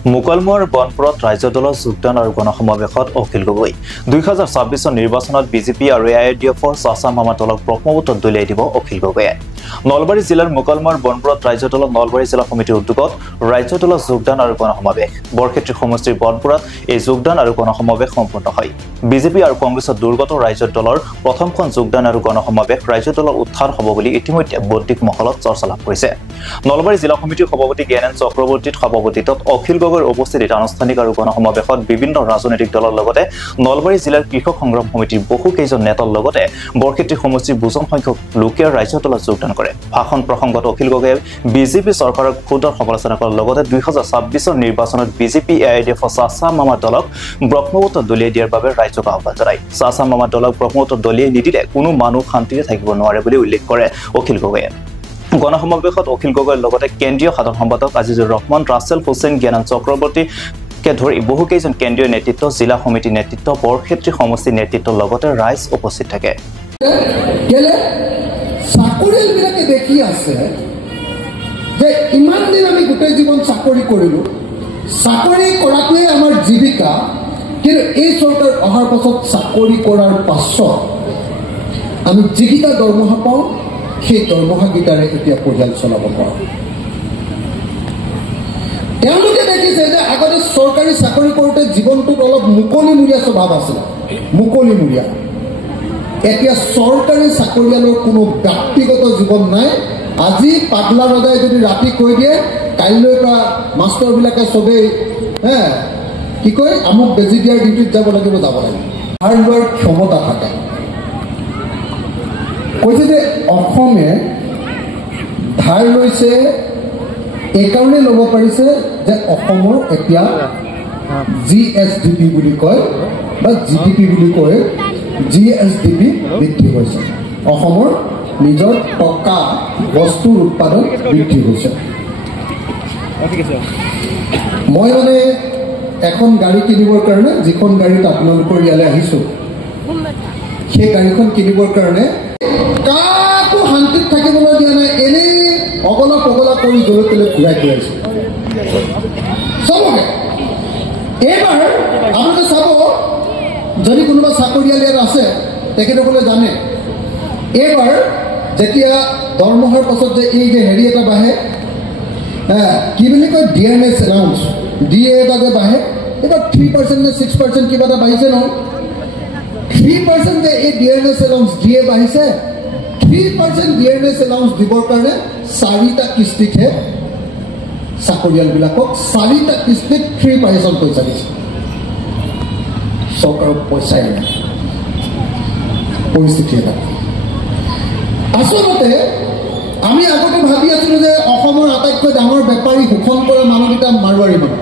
মুকলমুৱাৰ বনপুৰত ৰাজ্য দলৰ যোগদান আৰু গণসমাৱেশত অখিল গগৈ 2024 নিৰ্বাচনত বিজেপি আৰু এআইডিএফৰ চাচা মামা দলক ব্ৰহ্মপুত্ৰত দলিয়াই দিব অখিল গগৈয়ে নলবাৰী জিলাৰ মুকলমুৱাৰ বনপুৰত ৰাজ্য দলৰ নলবাৰী জিলা সমিতিৰ উদ্যোগত ৰাজ্য দলৰ যোগদান আৰু গণসমাৱেশ বৰক্ষেত্ৰী সমষ্টিৰ বনপুৰত এই যোগদান আৰু গণসমাৱেশ সম্পন্ন হয় বিজেপি আৰু কংগ্ৰেছৰ দুৰ্গত ৰাজ্য দলৰ প্ৰথমখন যোগদান আৰু গণসমাৱেশ ৰাজ্য দলৰ উত্থান হ'ব বুলি ইতিমধ্যে বৌদ্ধিক মহলত চৰ্চা লাভ কৰিছে নলবাৰী জিলা সমিতিৰ সভাপতি জ্ঞানেন চক্ৰৱৰ্তীৰ সভাপতিত্বত অখিল গগৈৰ উপস্থিতিত আনুষ্ঠানিক আৰু গণসমাৱেশত বিভিন্ন ৰাজনৈতিক দলৰ লগতে নলবাৰী জিলাৰ কৃষক সংগ্ৰাম সমিতিৰ বহু কেইজন নেতাৰ লগতে বৰক্ষেত্ৰী সমষ্টিৰ বুজন সংখ্যক লোকে ৰাজ্য দলত যোগদান কৰে ভাষণ প্ৰসংগত অখিল গগৈয়ে বিজেপি চৰকাৰক ক্ষুদ্ৰ সমালোচনা কৰাৰ লগতে 2026 নিৰ্বাচনত বিজেপি এআইডিএফৰ চাচা মামা দলক ব্ৰহ্মপুত্ৰত দলিয়াই দিয়াৰ বাবে ৰাজ্যক আহ্বান জনায় চাচা মামা দলক ব্ৰহ্মপুত্ৰত দলিয়াই নিদিলে কোনো মানুহ শান্তিৰে থাকিব নোৱাৰে বুলি উল্লেখ কৰে অখিল গগৈয়ে গণসমাৱেশত অখিল গগৈৰ লগতে কেন্দ্ৰীয় সাধাৰণ সম্পাদক আজিজুৰ ৰহমান ৰাছেল হুছেইন জ্ঞানেন চক্ৰৱৰ্তী কে ধৰি বহু কেইজন কেন্দ্ৰীয় নেতৃত্ব জিলা সমিতি নেতৃত্ব বৰক্ষেত্ৰী সমষ্টিৰ নেতৃত্বৰ লগতে ৰাইজ উপস্থিত থাকে চাকৰিয়ালবিলাকে দেখি আছে যে ইমান দিন আমি গোটেই জীৱন চাকৰি কৰিলোঁ চাকৰি কৰাটোৱে আমাৰ জীৱিকা কিন্তু এই চৰকাৰ অহাৰ পাছত চাকৰি কৰাৰ পাছত আমি যিকেইটা দৰমহা পাওঁ সেই দৰমহাকেইটাৰে এতিয়া পৰিয়াল চলাব পাৰোঁ তেওঁলোকে দেখিছে যে আগতে চৰকাৰী চাকৰি কৰোঁতে জীৱনটোত অলপ মুকলিমূৰীয়া স্বভাৱ আছিলে মুকলিমূৰীয়া এতিয়া চৰকাৰী চাকৰিয়ালৰ কোনো ব্যক্তিগত জীৱন নাই আজি পাগলা ৰজাই যদি ৰাতি কৈ দিয়ে কাইলৈৰ পৰা মাষ্টৰবিলাকে চবেই কি কয় আমুক বেজি দিয়াৰ ডিউটিত যাব লাগিব ধাৰ লোৱাৰ ক্ষমতা থাকে কৈছে যে অসমে ধাৰ লৈছে এইকাৰণে ল'ব পাৰিছে যে অসমৰ এতিয়া GSDP বুলি কয় বা GDP বুলি কয় GSDP বৃদ্ধি হৈছে অসমৰ নিজৰ টকা বস্তুৰ উৎপাদন বৃদ্ধি হৈছে মই মানে এখন গাড়ী কিনিবৰ কাৰণে যিখন গাড়ীত আপোনালোকৰ ইয়ালৈ আহিছোঁ সেই গাড়ীখন কিনিবৰ কাৰণে কাকো শান্তিত থাকিবলৈ দিয়া নাই এনেই অগলা পগলা কৰি জলৈ তলৈ ঘূৰাই ঘূৰাইছে চবকে এইবাৰ আপোনালোকে চাব যদি কোনোবা চাকৰিয়াল ইয়াত আছে তেখেতসকলে জানে এইবাৰ যেতিয়া দৰমহাৰ পাছত যে এই যে হেৰি এটা বাঢ়ে কি বুলি কয় ডিএনএছ এলাউন্স ডিএ এটা যে বাঢ়ে এইবাৰ 3% নে 6% কিবা এটা বাঢ়িছে নহয় 3% যে এই ডিএনএছ এলাউন্স ডিএ বাঢ়িছে 3% ডিএনএছ এলাউন্স দিবৰ কাৰণে 4টা কিস্তিতহে চাকৰিয়ালবিলাকক 4টা কিস্তিত 3% পইচা দিছে চৰকাৰৰ পইচাই নাই পৰিস্থিতি এটা আচলতে আমি আগতে ভাবি আছিলোঁ যে অসমৰ আটাইতকৈ ডাঙৰ বেপাৰী শোষণ কৰা মানুহকেইটা মাৰোৱাৰী মানুহ